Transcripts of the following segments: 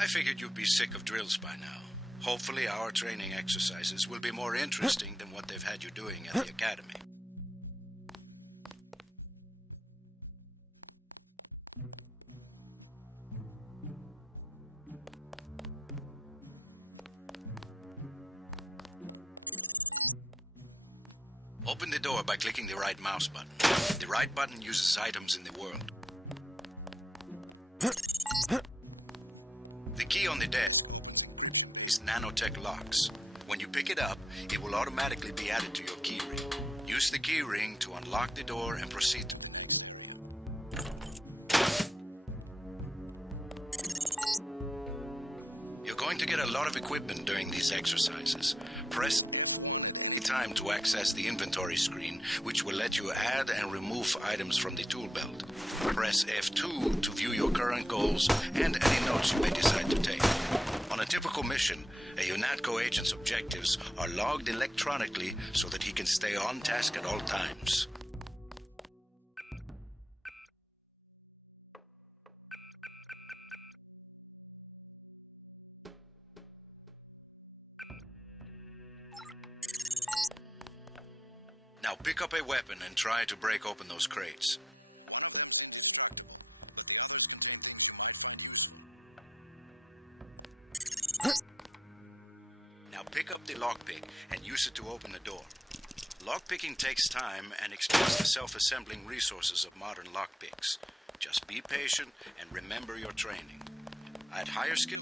I figured you'd be sick of drills by now. Hopefully our training exercises will be more interesting than what they've had you doing at the academy. Open the door by clicking the right mouse button. The right button uses items in the world. The key on the desk is nanotech locks. When you pick it up, it will automatically be added to your keyring. Use the keyring to unlock the door and proceed. You're going to get a lot of equipment during these exercises. Press time to access the inventory screen, which will let you add and remove items from the tool belt. Press F2 to view your current goals and any notes you may decide to take. On a typical mission, a UNATCO agent's objectives are logged electronically so that he can stay on task at all times. Now pick up a weapon and try to break open those crates. Now pick up the lockpick and use it to open the door. Lockpicking takes time and expends the self-assembling resources of modern lockpicks. Just be patient and remember your training. At higher skill,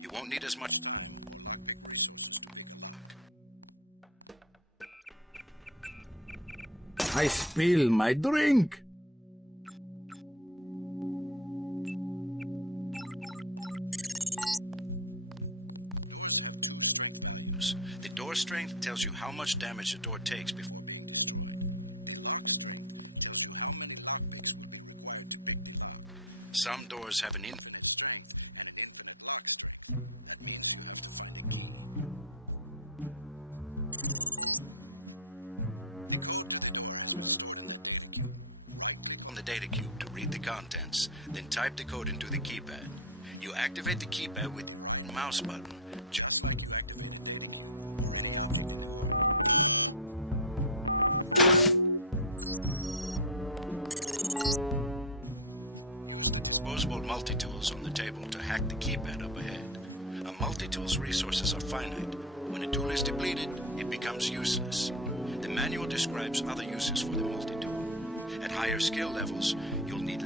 you won't need as much. I spill my drink. The door strength tells you how much damage the door takes before. Some doors have an data cube to read the contents, then type the code into the keypad. You activate the keypad with the mouse button. Disposable multi-tools on the table to hack the keypad up ahead. A multi-tool's resources are finite. When a tool is depleted, it becomes useless. The manual describes other uses for the multi-tool. At higher skill levels, you'll need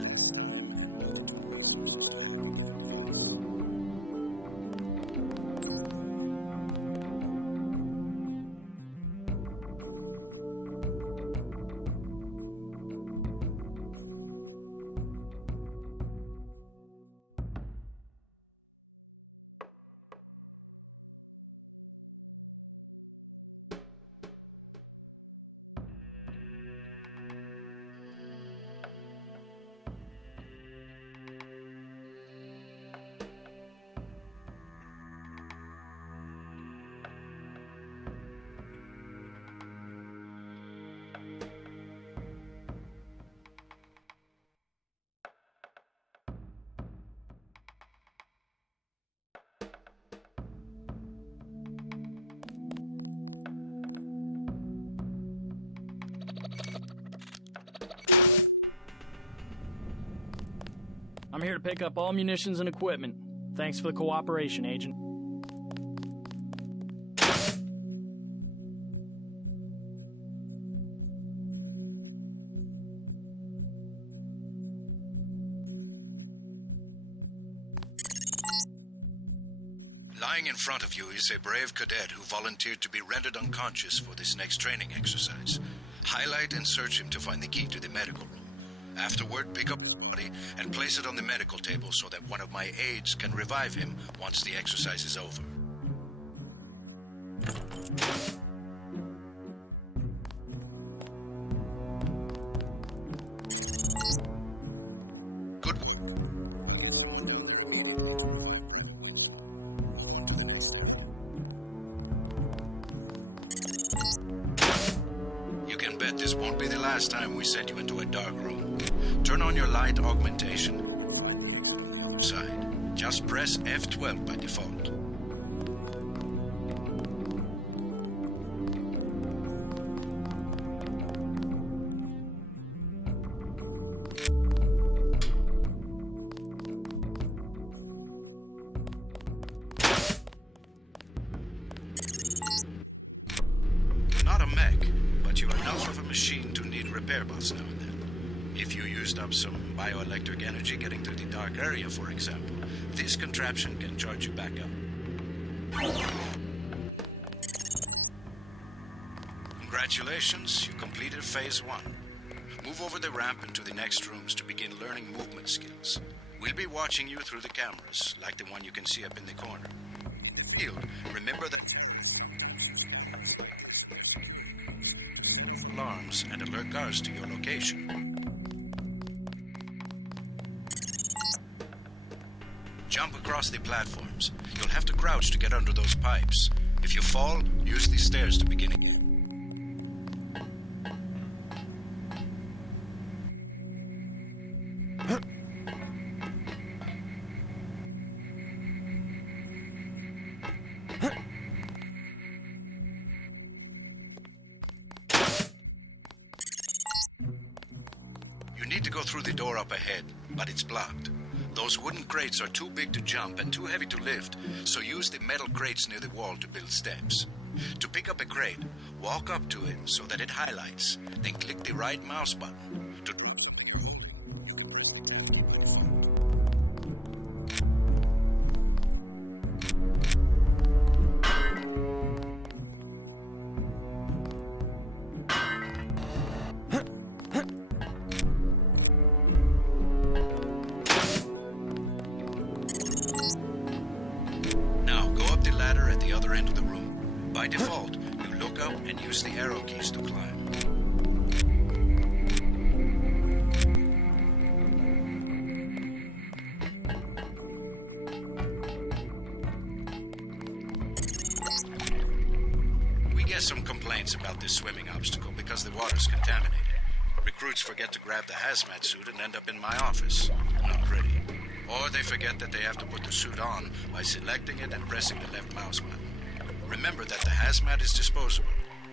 I'm here to pick up all munitions and equipment. Thanks for the cooperation, Agent. Lying in front of you is a brave cadet who volunteered to be rendered unconscious for this next training exercise. Highlight and search him to find the key to the medical room. Afterward, pick up and place it on the medical table so that one of my aides can revive him once the exercise is over. Good. You can bet this won't be the last time we send you into a dark room. Turn on your light augmentation. Side. Just press F12 by default. Not a mech, but you're enough of a machine to need repair bots now and then. If you used up some bioelectric energy getting to the dark area, for example, this contraption can charge you back up. Congratulations, you completed Phase 1. Move over the ramp into the next rooms to begin learning movement skills. We'll be watching you through the cameras, like the one you can see up in the corner. Remember that alarms and alert guards to your location. Jump across the platforms. You'll have to crouch to get under those pipes. If you fall, use the stairs to begin. You need to go through the door up ahead, but it's blocked. Those wooden crates are too big to jump and too heavy to lift, so use the metal crates near the wall to build steps. To pick up a crate, walk up to it so that it highlights, then click the right mouse button. Now go up the ladder at the other end of the room. By default, you look up and use the arrow keys to climb. We get some complaints about this swimming obstacle because the water's contaminated. Recruits forget to grab the hazmat suit and end up in my office. Not pretty. Or they forget that they have to put the suit on by selecting it and pressing the left mouse button. Remember that the hazmat is disposable.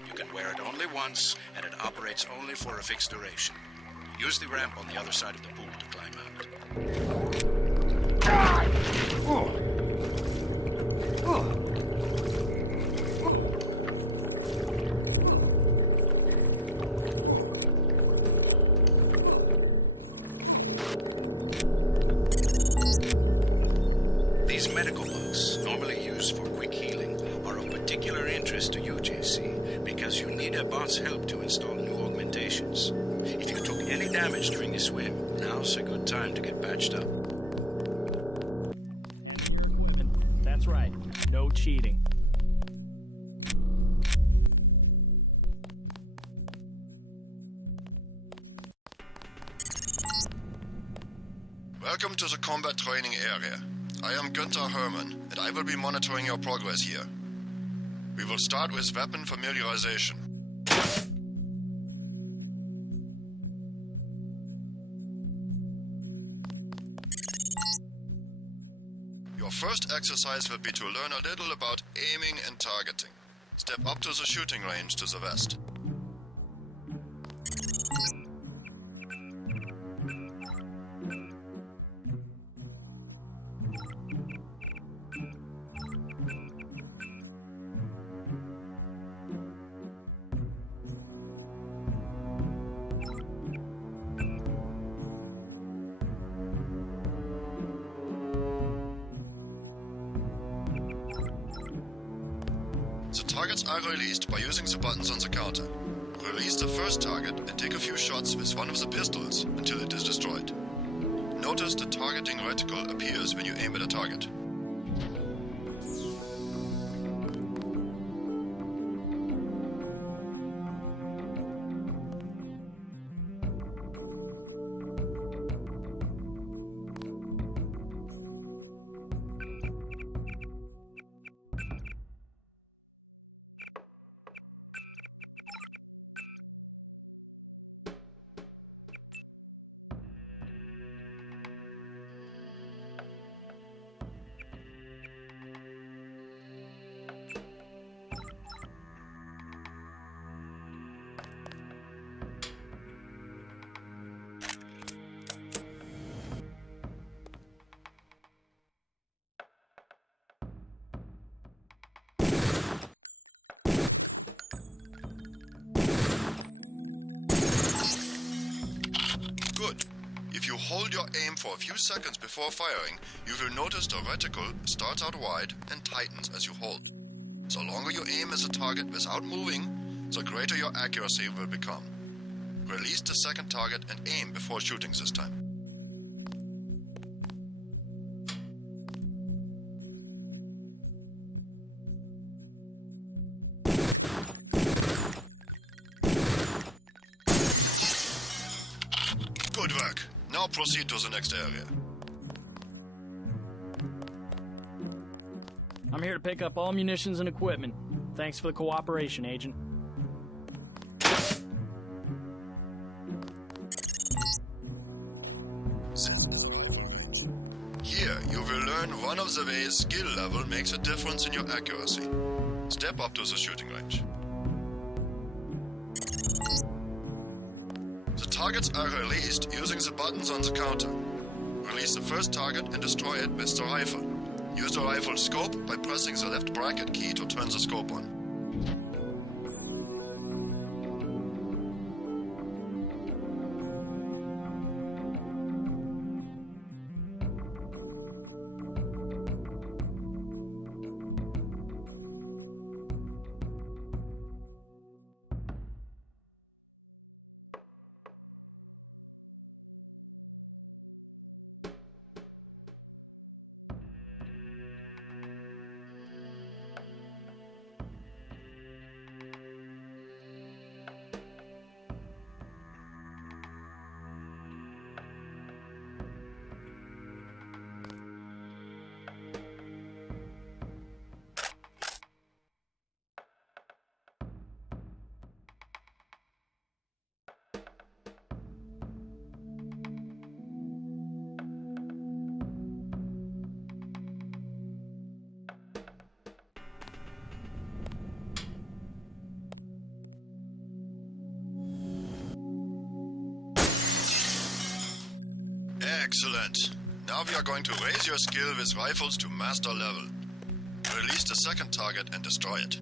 You can wear it only once, and it operates only for a fixed duration. Use the ramp on the other side of the pool to climb out. These medical books, normally used for quick healing, are of particular interest to you, JC, because you need a bot's help to install new augmentations. If you took any damage during the swim, now's a good time to get patched up. That's right. No cheating. Welcome to the combat training area. I am Günther Hermann, and I will be monitoring your progress here. We will start with weapon familiarization. Your first exercise will be to learn a little about aiming and targeting. Step up to the shooting range to the west. The targets are released by using the buttons on the counter. Release the first target and take a few shots with one of the pistols until it is destroyed. Notice the targeting reticle appears when you aim at a target. If you hold your aim for a few seconds before firing, you will notice the reticle starts out wide and tightens as you hold. The longer you aim as a target without moving, the greater your accuracy will become. Release the second target and aim before shooting this time. Good work. Now proceed to the next area. I'm here to pick up all munitions and equipment. Thanks for the cooperation, Agent. Here, you will learn one of the ways skill level makes a difference in your accuracy. Step up to the shooting range. The targets are released using the buttons on the counter. Release the first target and destroy it with the rifle. Use the rifle scope by pressing the left bracket key to turn the scope on. Excellent. Now we are going to raise your skill with rifles to master level. Release the second target and destroy it.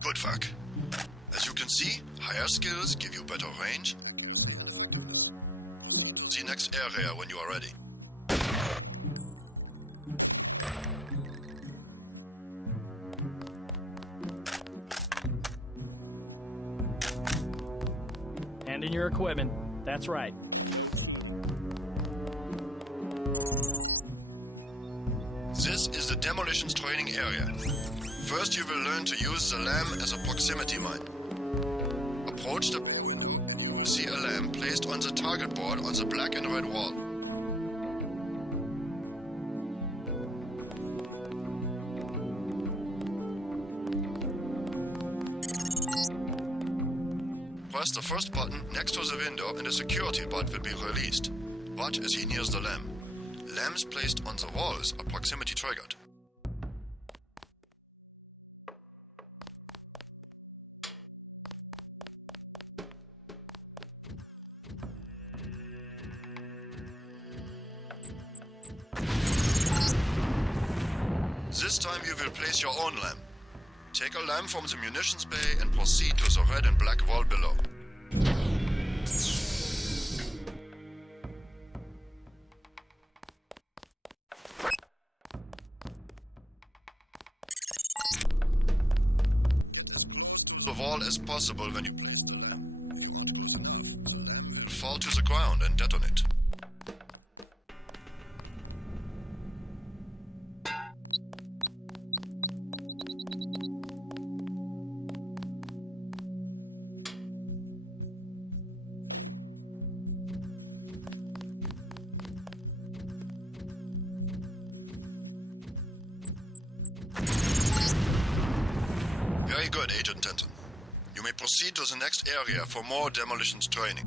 Good work. As you can see, higher skills give you better range. See next area when you are ready. Hand in your equipment. That's right. This is the demolitions training area. First you will learn to use the lamb as a proximity mine. Approach the... See a lamb placed on the target board on the black and red wall. Press the first button next to the window and a security bot will be released. Watch as he nears the lamb. Lambs placed on the walls are proximity triggered. This time you will place your own lamb. Take a lamb from the munitions bay and proceed to the red and black wall below. The wall as possible when you fall to the ground and detonate. Very good, Agent Denton. You may proceed to the next area for more demolitions training.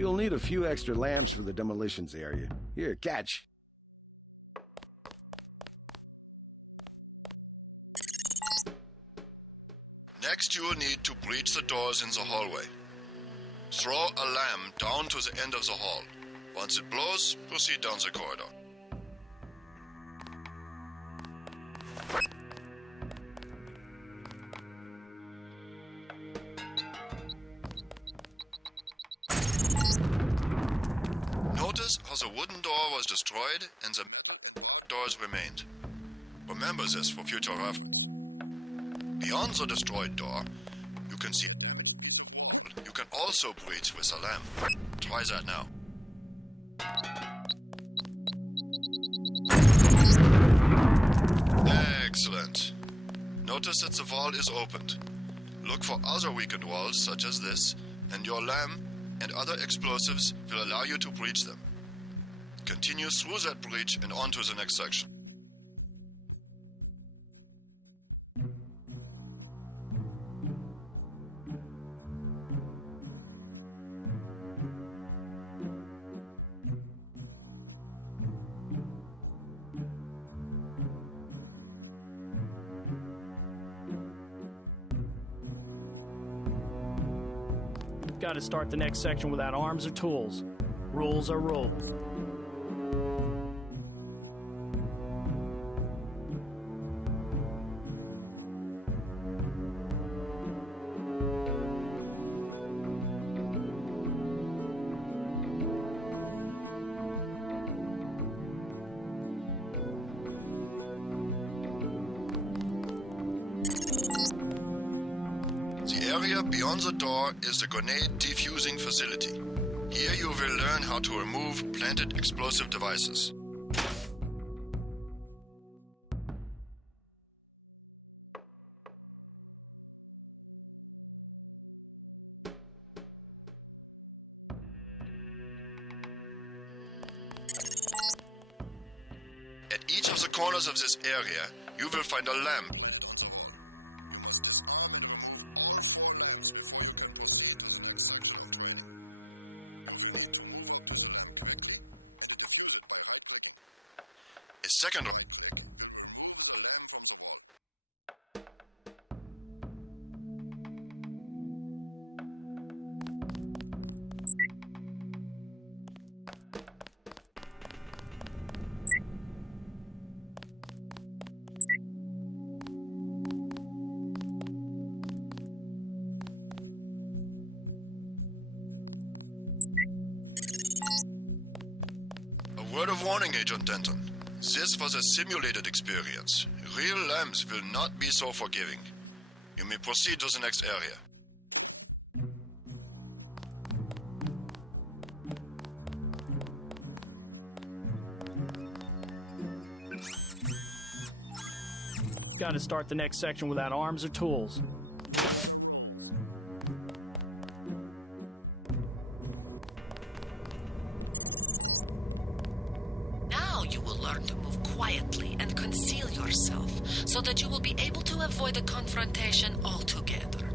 You'll need a few extra lamps for the demolitions area. Here, catch. Next, you will need to breach the doors in the hallway. Throw a lamp down to the end of the hall. Once it blows, proceed down the corridor. Notice how the wooden door was destroyed and the doors remained. Remember this for future reference. Beyond the destroyed door, you can see. You can also breach with a lamp. Try that now. Excellent. Notice that the wall is opened. Look for other weakened walls, such as this, and your lamp and other explosives will allow you to breach them. Continue through that breach and on to the next section. Got to start the next section without arms or tools. Rules are rules. The area beyond the door is the grenade defusing facility. Here you will learn how to remove planted explosive devices. At each of the corners of this area, you will find a lamp. A second. A word of warning, Agent Denton. This was a simulated experience. Real lamps will not be so forgiving. You may proceed to the next area. Got to start the next section without arms or tools. Now you will learn to move quietly and conceal yourself so that you will be able to avoid a confrontation altogether.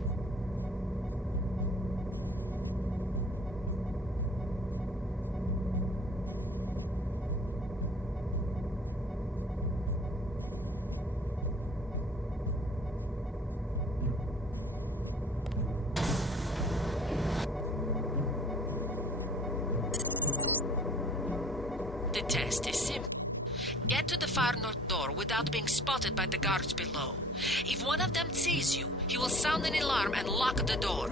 The test is simple. Get to the far north door without being spotted by the guards below. If one of them sees you, he will sound an alarm and lock the door.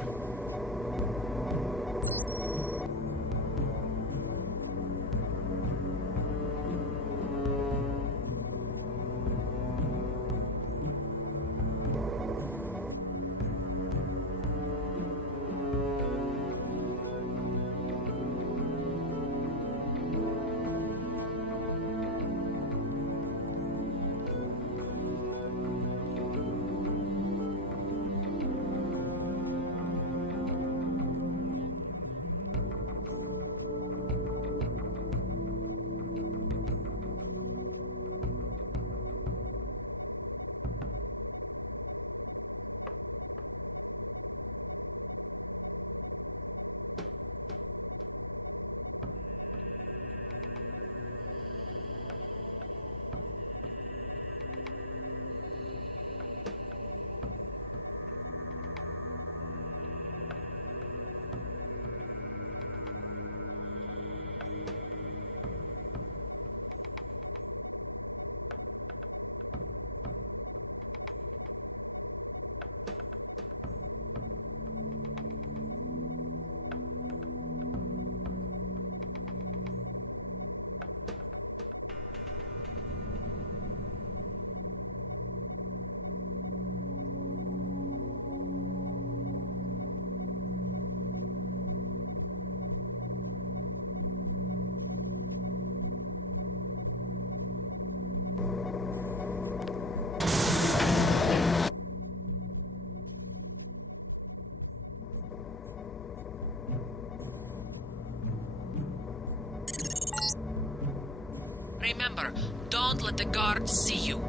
remember, don't let the guards see you.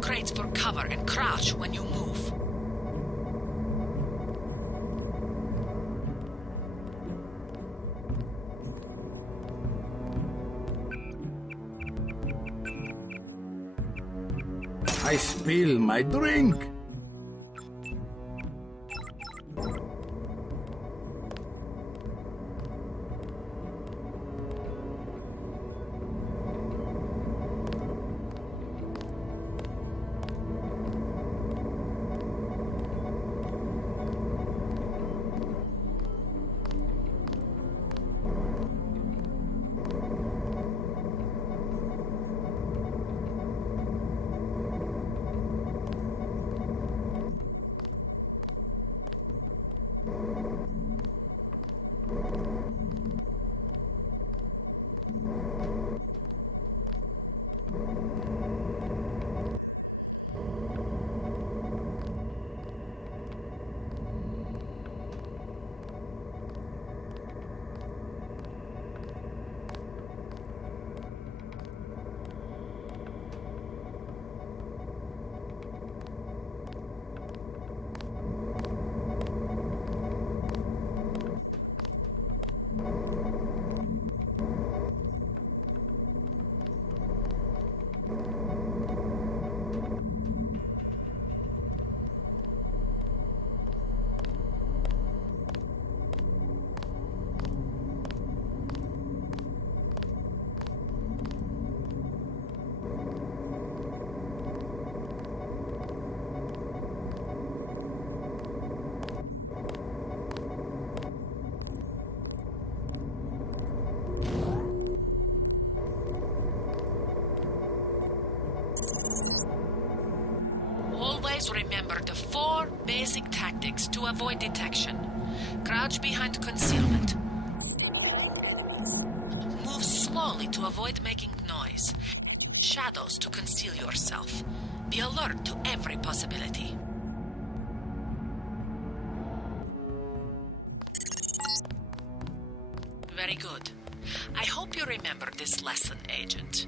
Crates for cover and crouch when you move. I spill my drink. Always remember the 4 basic tactics to avoid detection. Crouch behind concealment. Move slowly to avoid making noise. Shadows to conceal yourself. Be alert to every possibility. Very good. I hope you remember this lesson, Agent.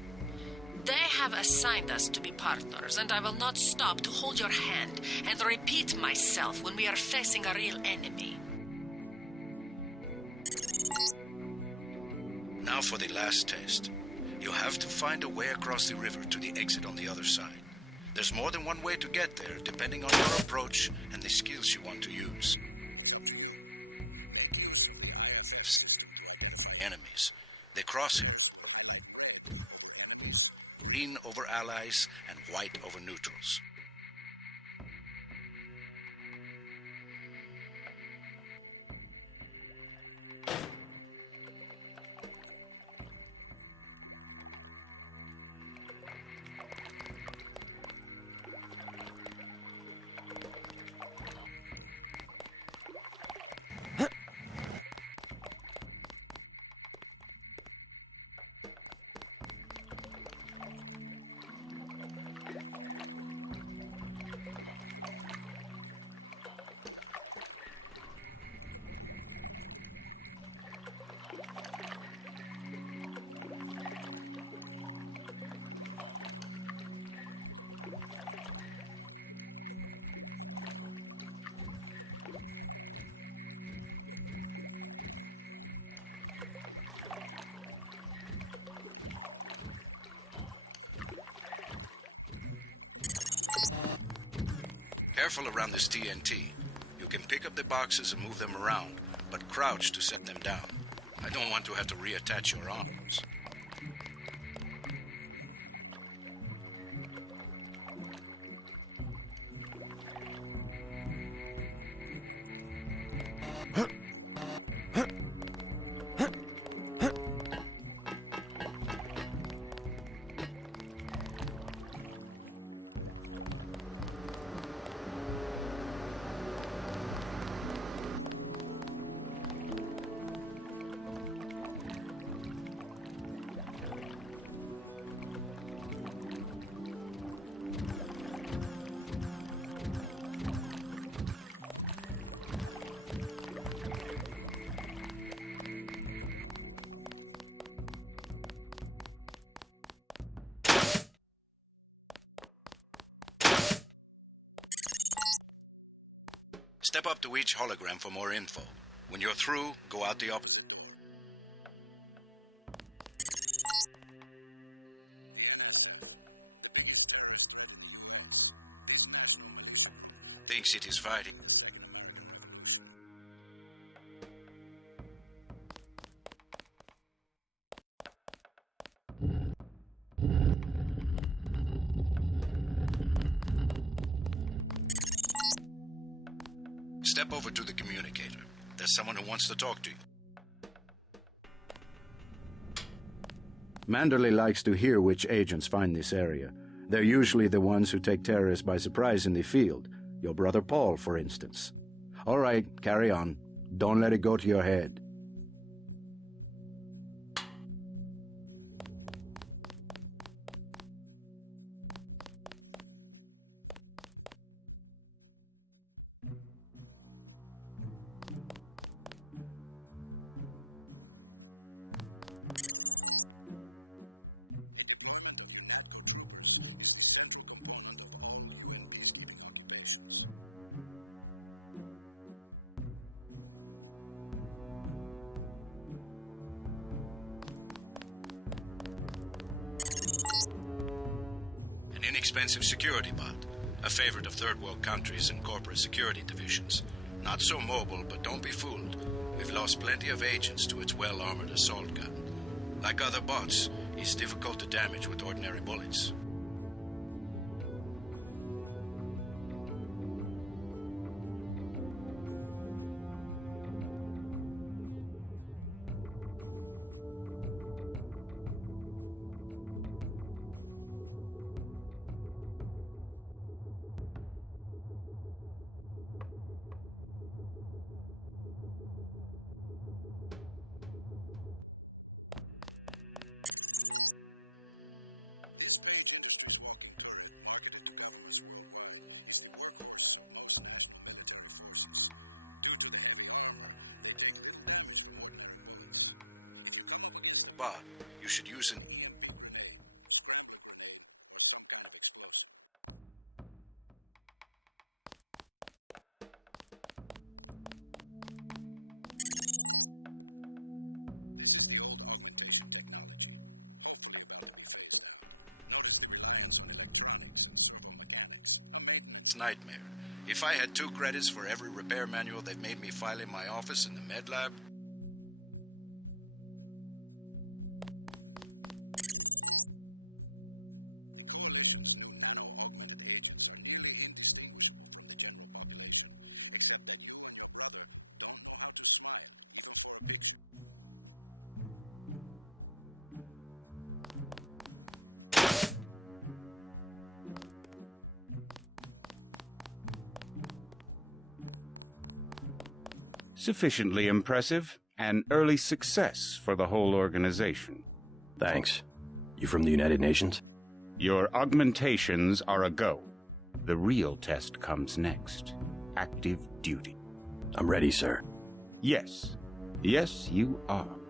They have assigned us to be partners, and I will not stop to hold your hand and repeat myself when we are facing a real enemy. Now for the last test. You have to find a way across the river to the exit on the other side. There's more than one way to get there, depending on your approach and the skills you want to use. Enemies. They cross green over allies and white over neutrals. Careful around this TNT. You can pick up the boxes and move them around, but crouch to set them down. I don't want to have to reattach your arms. Step up to each hologram for more info. When you're through, go out the op... Thinks it is fighting. Step over to the communicator. There's someone who wants to talk to you. Manderley likes to hear which agents find this area. They're usually the ones who take terrorists by surprise in the field. Your brother Paul, for instance. All right, carry on. Don't let it go to your head. An inexpensive security bot, a favorite of third world countries and corporate security divisions. Not so mobile, but don't be fooled. We've lost plenty of agents to its well-armored assault gun. Like other bots, it's difficult to damage with ordinary bullets. But you should use an... nightmare. If I had 2 credits for every repair manual they've made me file in my office in the med lab... Sufficiently impressive, an early success for the whole organization. Thanks. You from the United Nations? Your augmentations are a go. The real test comes next. Active duty. I'm ready, sir. Yes. Yes, you are.